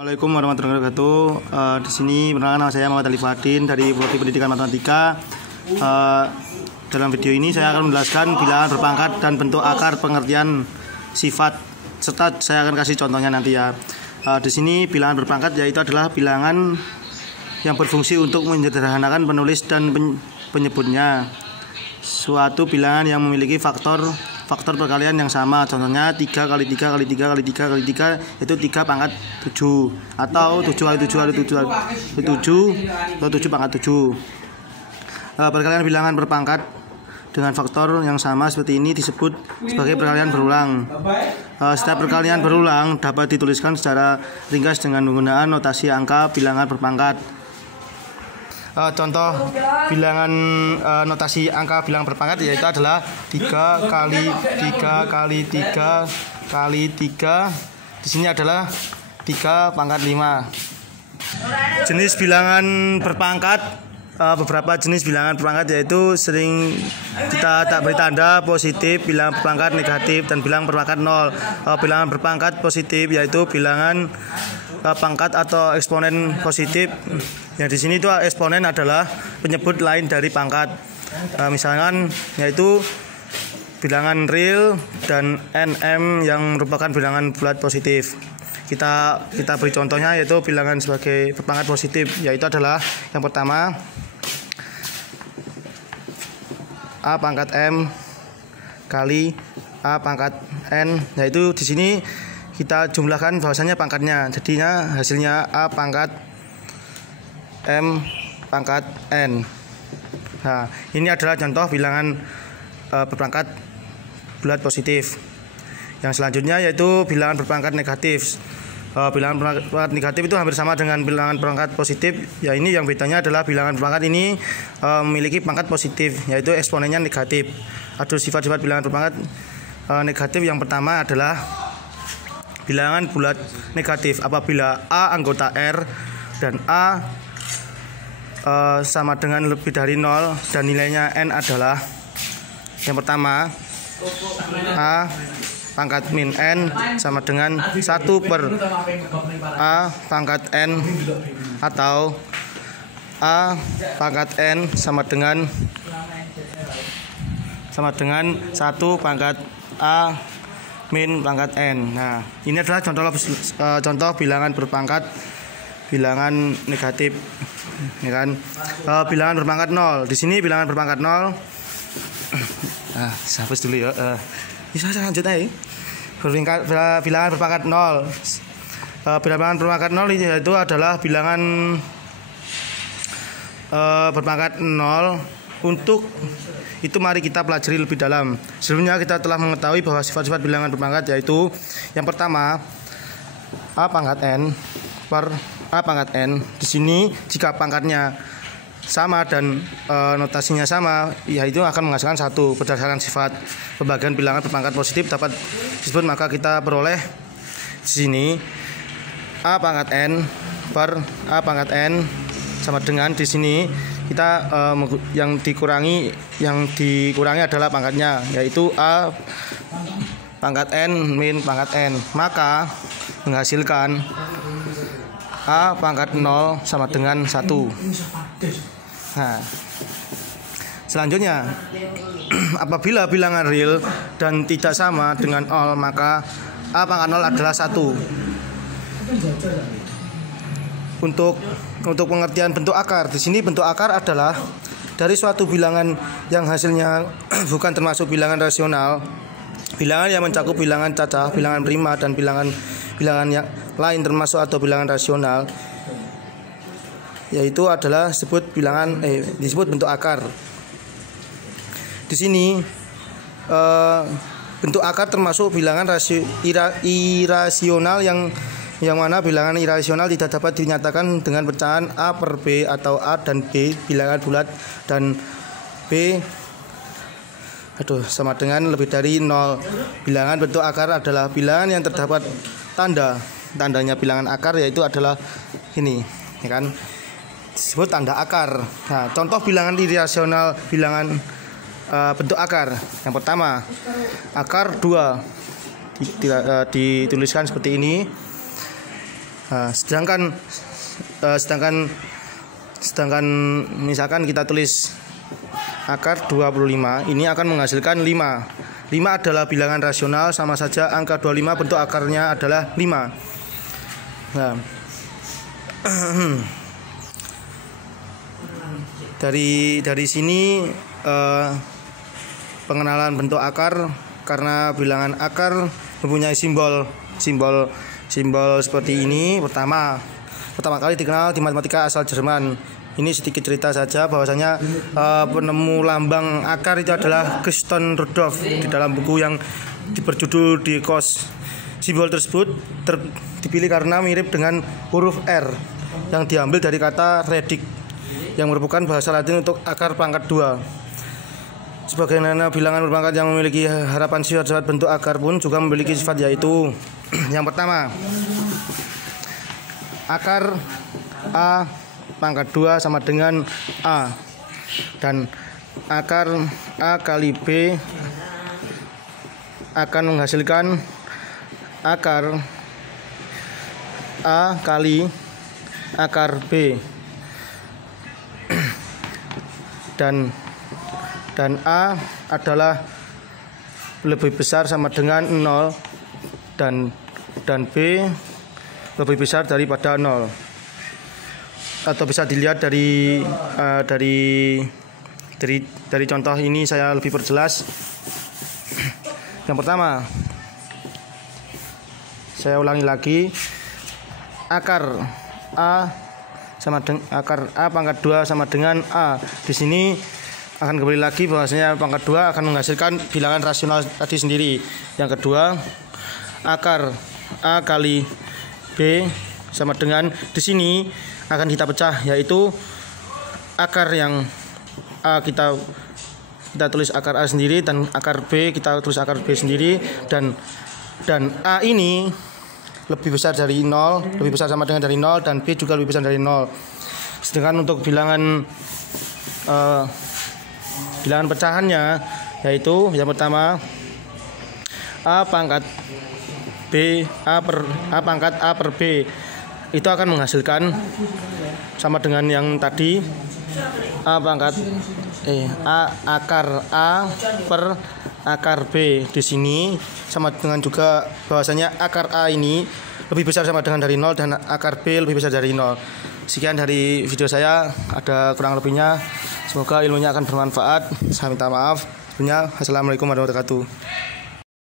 Assalamualaikum warahmatullahi wabarakatuh. Di sini perkenalkan, nama saya Muhammad Ali Fadin dari Prodi Pendidikan Matematika. Dalam video ini saya akan menjelaskan bilangan berpangkat dan bentuk akar, pengertian sifat, serta saya akan kasih contohnya nanti ya. Di sini bilangan berpangkat yaitu adalah bilangan yang berfungsi untuk menyederhanakan penulis dan penyebutnya. Suatu bilangan yang memiliki faktor perkalian yang sama, contohnya 3 kali 3 kali 3 kali 3 kali 3 itu 3 pangkat 7, atau 7 kali 7 kali 7 kali 7 atau 7 pangkat 7. Perkalian bilangan berpangkat dengan faktor yang sama seperti ini disebut sebagai perkalian berulang. Setiap perkalian berulang dapat dituliskan secara ringkas dengan menggunakan notasi angka bilangan berpangkat. Contoh bilangan notasi angka bilangan berpangkat yaitu adalah 3 kali 3 kali 3 kali 3. Di sini adalah 3 pangkat 5. Jenis bilangan berpangkat, beberapa jenis bilangan berpangkat yaitu sering kita tak beri tanda positif, bilangan berpangkat negatif, dan bilangan berpangkat 0. Bilangan berpangkat positif yaitu bilangan pangkat atau eksponen positif. Yang di sini itu eksponen adalah penyebut lain dari pangkat. Misalkan yaitu bilangan real dan NM yang merupakan bilangan bulat positif. Kita beri contohnya yaitu bilangan sebagai berpangkat positif, yaitu adalah yang pertama A pangkat M kali A pangkat N, yaitu di sini kita jumlahkan bahwasanya pangkatnya, jadinya hasilnya A pangkat M pangkat N. Nah, ini adalah contoh bilangan berpangkat bulat positif. Yang selanjutnya yaitu bilangan berpangkat negatif. Bilangan berpangkat negatif itu hampir sama dengan bilangan berpangkat positif. Ya, ini yang bedanya adalah bilangan berpangkat ini memiliki pangkat positif, yaitu eksponennya negatif. Ada sifat-sifat bilangan berpangkat negatif. Yang pertama adalah bilangan bulat negatif apabila A anggota R dan A sama dengan lebih dari 0 dan nilainya N adalah, yang pertama A pangkat min N sama dengan 1 per A pangkat N, atau A pangkat N sama dengan 1 pangkat A min pangkat N. Nah, ini adalah contoh bilangan berpangkat bilangan negatif, ya kan? Bilangan berpangkat 0. Di sini bilangan berpangkat 0. Hapus dulu ya. Bisa lanjut aja. Bilangan berpangkat 0. Bilangan berpangkat 0 itu adalah bilangan berpangkat 0. Untuk itu mari kita pelajari lebih dalam. Sebelumnya kita telah mengetahui bahwa sifat-sifat bilangan berpangkat yaitu yang pertama A pangkat N per A pangkat N. Di sini jika pangkatnya sama dan notasinya sama, yaitu akan menghasilkan 1. Berdasarkan sifat pembagian bilangan berpangkat positif dapat disebut, maka kita peroleh di sini A pangkat N per A pangkat N sama dengan, di sini kita yang dikurangi adalah pangkatnya, yaitu A pangkat N min pangkat N, maka menghasilkan A pangkat 0 sama dengan 1. Nah, selanjutnya apabila bilangan real dan tidak sama dengan 0, maka A pangkat 0 adalah 1. Untuk pengertian bentuk akar, di sini bentuk akar adalah dari suatu bilangan yang hasilnya bukan termasuk bilangan rasional, bilangan yang mencakup bilangan cacah, bilangan prima, dan bilangan yang lain termasuk atau bilangan rasional, yaitu adalah disebut bentuk akar. Di sini bentuk akar termasuk bilangan irasional yang mana bilangan irasional tidak dapat dinyatakan dengan pecahan A per B atau A dan B, bilangan bulat, dan B sama dengan lebih dari 0. Bilangan bentuk akar adalah bilangan yang terdapat tandanya bilangan akar, yaitu adalah ini, ya kan, disebut tanda akar. Nah, contoh bilangan irasional, bilangan bentuk akar. Yang pertama, akar 2 dituliskan seperti ini. Nah, sedangkan misalkan kita tulis akar 25, ini akan menghasilkan 5. 5 adalah bilangan rasional, sama saja angka 25 bentuk akarnya adalah 5. Nah, dari sini pengenalan bentuk akar, karena bilangan akar mempunyai simbol seperti ini. Pertama kali dikenal di matematika asal Jerman. Ini sedikit cerita saja bahwasanya penemu lambang akar itu adalah Christian Rudolph di dalam buku yang berjudul Die Cos. Simbol tersebut dipilih karena mirip dengan huruf R yang diambil dari kata redik yang merupakan bahasa Latin untuk akar pangkat 2. Sebagaimana bilangan berpangkat yang memiliki harapan sifat-sifat bentuk akar pun juga memiliki sifat, yaitu yang pertama, akar A pangkat 2 sama dengan A, dan akar A kali B akan menghasilkan akar A kali akar B, dan A adalah lebih besar sama dengan 0, dan B lebih besar daripada 0. Atau bisa dilihat dari contoh ini saya lebih perjelas. Yang pertama, saya ulangi lagi, akar A sama dengan akar A pangkat 2 sama dengan A. Di sini akan kembali lagi bahwasanya pangkat 2 akan menghasilkan bilangan rasional tadi sendiri. Yang kedua, akar A kali B sama dengan, di sini akan kita pecah, yaitu akar yang A kita tulis akar A sendiri, dan akar B kita tulis akar B sendiri, dan A ini lebih besar dari 0, lebih besar sama dengan dari 0, dan B juga lebih besar dari 0. Sedangkan untuk bilangan pecahannya, yaitu yang pertama, A pangkat B A pangkat A per B itu akan menghasilkan sama dengan yang tadi, akar A per akar B. Di sini sama dengan juga bahwasanya akar A ini lebih besar sama dengan dari 0, dan akar B lebih besar dari 0. Sekian dari video saya, ada kurang lebihnya. Semoga ilmunya akan bermanfaat. Saya minta maaf. Assalamualaikum warahmatullahi wabarakatuh.